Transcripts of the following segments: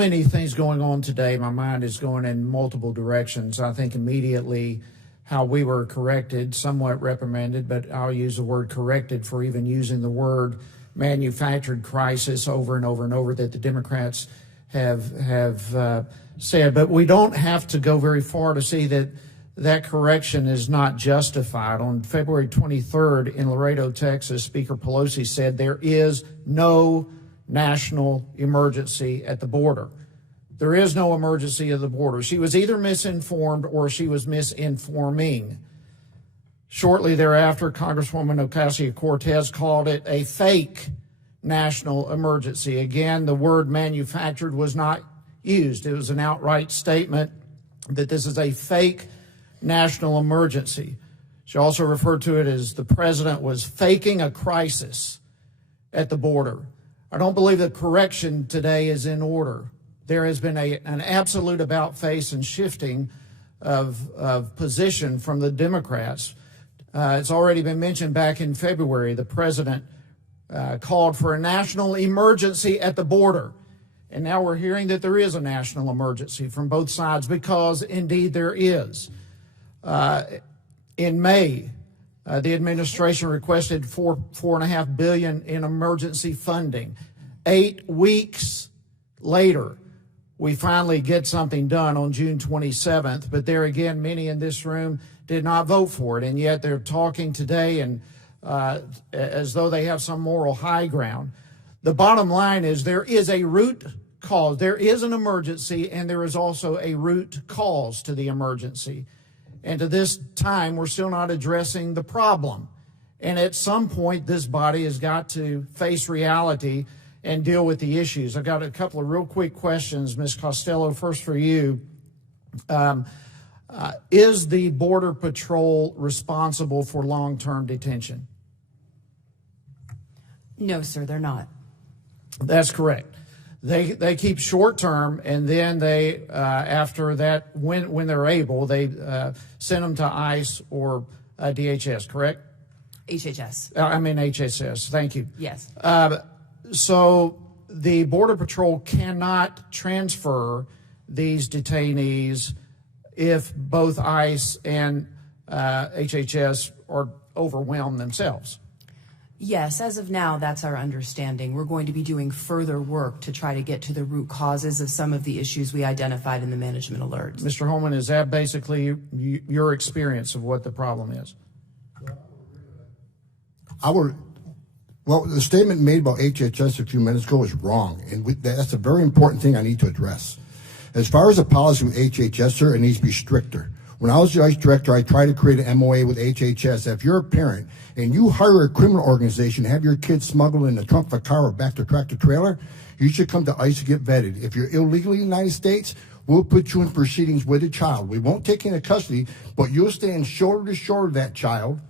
Many things going on today. My mind is going in multiple directions. I think immediately how we were corrected, somewhat reprimanded, but I'll use the word corrected for even using the word manufactured crisis over and over and over that the Democrats have said. But we don't have to go very far to see that that correction is not justified. On February 23rd in Laredo, Texas, Speaker Pelosi said there is no national emergency at the border. There is no emergency at the border. She was either misinformed or she was misinforming. Shortly thereafter, Congresswoman Ocasio-Cortez called it a fake national emergency. Again, the word manufactured was not used. It was an outright statement that this is a fake national emergency. She also referred to it as the president was faking a crisis at the border. I don't believe that correction today is in order. There has been an absolute about-face and shifting of position from the Democrats. It's already been mentioned back in February. The president called for a national emergency at the border. And now we're hearing that there is a national emergency from both sides because, indeed, there is. In May, the administration requested $4.5 billion in emergency funding. 8 weeks later, we finally get something done on June 27th. But there again, many in this room did not vote for it, and yet they're talking today and as though they have some moral high ground. The bottom line is there is a root cause. There is an emergency, and there is also a root cause to the emergency. And to this time, we're still not addressing the problem. And at some point, this body has got to face reality and deal with the issues. I've got a couple of real quick questions. Ms. Costello, first for you. Is the Border Patrol responsible for long-term detention? No, sir, they're not. That's correct. They keep short-term, and then they, after that, when they're able, they send them to ICE or DHS, correct? HHS. HHS, thank you. Yes. So the Border Patrol cannot transfer these detainees if both ICE and HHS are overwhelmed themselves. Yes, as of now, that's our understanding. We're going to be doing further work to try to get to the root causes of some of the issues we identified in the management alerts. Mr. Holman, is that basically your experience of what the problem is? Well, the statement made about HHS a few minutes ago is wrong, and that's a very important thing I need to address. As far as the policy with HHS, sir, it needs to be stricter. When I was the ICE director, I tried to create an MOA with HHS. If you're a parent and you hire a criminal organization to have your kids smuggled in the trunk of a car or back to tractor trailer, you should come to ICE to get vetted. If you're illegally in the United States, we'll put you in proceedings with a child. We won't take you into custody, but you'll stand shoulder to shoulder with that child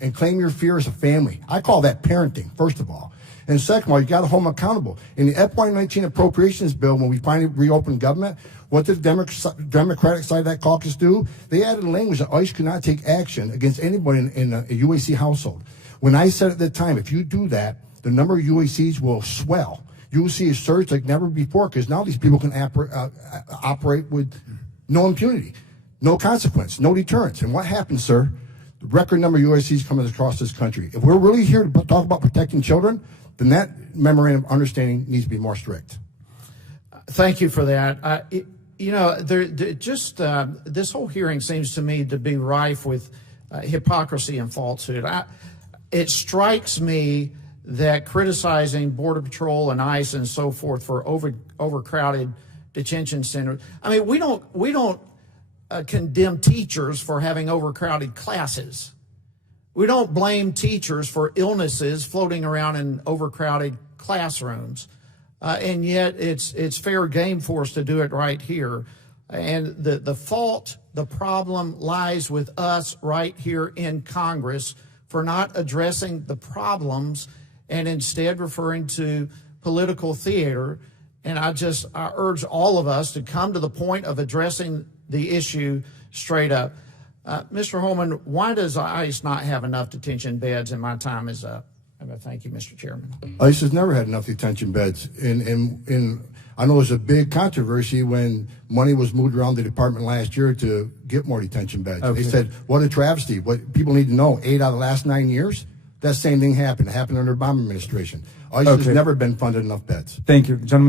and claim your fear as a family. I call that parenting, first of all. And second of all, you got to hold them accountable. In the FY19 appropriations bill, when we finally reopened government, what did the Democratic side of that caucus do? They added language that ICE could not take action against anybody in a UAC household. When I said at the time, if you do that, the number of UACs will swell. You will see a surge like never before because now these people can operate with no impunity, no consequence, no deterrence. And what happens, sir? The record number of UACs coming across this country. If we're really here to talk about protecting children, then that memorandum of understanding needs to be more strict. Thank you for that. This whole hearing seems to me to be rife with hypocrisy and falsehood. It strikes me that criticizing Border Patrol and ICE and so forth for overcrowded detention centers. We don't condemn teachers for having overcrowded classes. We don't blame teachers for illnesses floating around in overcrowded classrooms. And yet it's fair game for us to do it right here. And the problem lies with us right here in Congress for not addressing the problems and instead referring to political theater. And I urge all of us to come to the point of addressing the issue straight up. Mr. Holman, why does ICE not have enough detention beds? And my time is up. Thank you, Mr. Chairman. ICE has never had enough detention beds. In I know there was a big controversy when money was moved around the department last year to get more detention beds. Okay. They said, what a travesty. What people need to know, 8 out of the last 9 years, that same thing happened. It happened under the Obama administration. ICE has Okay. never been funded enough beds. Thank you. Gentlemen.